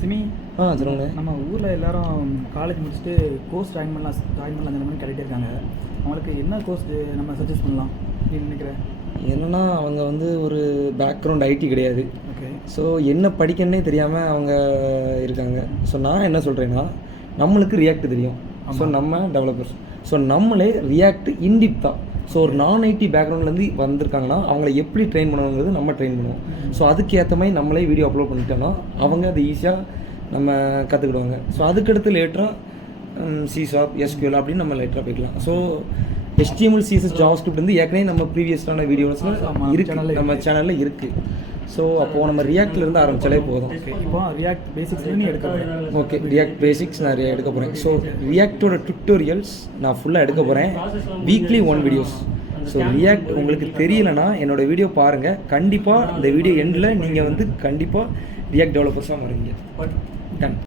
சிமி சொல்லுங்க. நம்ம ஊரில் எல்லாரும் காலேஜ் முடிச்சுட்டு கோர்ஸ் ஜாயின் பண்ணலாம் அந்த மாதிரி கிடைக்கிட்டு இருக்காங்க. அவங்களுக்கு என்ன கோர்ஸ் நம்ம சஜஸ்ட் பண்ணலாம் நீ நினைக்கிறேன்? என்னென்னா அவங்க வந்து ஒரு பேக்ரவுண்ட் ஐடி கிடையாது. ஓகே. ஸோ என்ன படிக்கணுன்னே தெரியாமல் அவங்க இருக்காங்க. ஸோ நான் என்ன சொல்கிறேன்னா, நம்மளுக்கு ரியாக்ட் தெரியும். ஸோ நம்ம டெவலப்பர்ஸ். ஸோ நம்மளே ரியாக்ட் இன்டிப் தான். ஸோ ஒரு நான் ஐடி பேக்ரவுண்ட்லேருந்து வந்திருக்காங்கன்னா அவங்கள எப்படி ட்ரெயின் பண்ணணுங்கிறது நம்ம ட்ரெயின் பண்ணுவோம். ஸோ அதுக்கு ஏற்ற மாதிரி நம்மளே வீடியோ அப்லோட் பண்ணிட்டோன்னா அவங்க அது ஈஸியாக நம்ம கற்றுக்கிடுவாங்க. ஸோ அதுக்கடுத்து லேட்டராக சிஷார்ப், எஸ்கியூஎல் அப்படின்னு நம்ம லேட்டராக போய்க்கலாம். ஸோ HTML, CSS, ஜாவாஸ்கிரிப்ட் வந்து ஏற்கனவே நம்ம ப்ரீவியஸான வீடியோஸில் இருக்குது, நம்ம சேனலில் இருக்குது. ஸோ அப்போது நம்ம ரியாக்ட்லேருந்து ஆரம்பித்தாலே போதும். இப்போ ரியாக்ட் பேசிக்ஸ் நீ எடுக்க போகிறேன். ஓகே, ரியாக்ட் பேசிக்ஸ் நான் எடுக்க போகிறேன். ஸோ ரியாக்டோட டுட்டோரியல்ஸ் நான் ஃபுல்லாக எடுக்க போகிறேன். Weekly 1 videos. ஸோ ரியாக்ட் உங்களுக்கு தெரியலைன்னா என்னோடய வீடியோ பாருங்கள். கண்டிப்பாக இந்த வீடியோ எண்டில் நீங்கள் வந்து கண்டிப்பாக ரியாக்ட் டெவலப்பர்ஸாக மாறுவீங்க. டன்.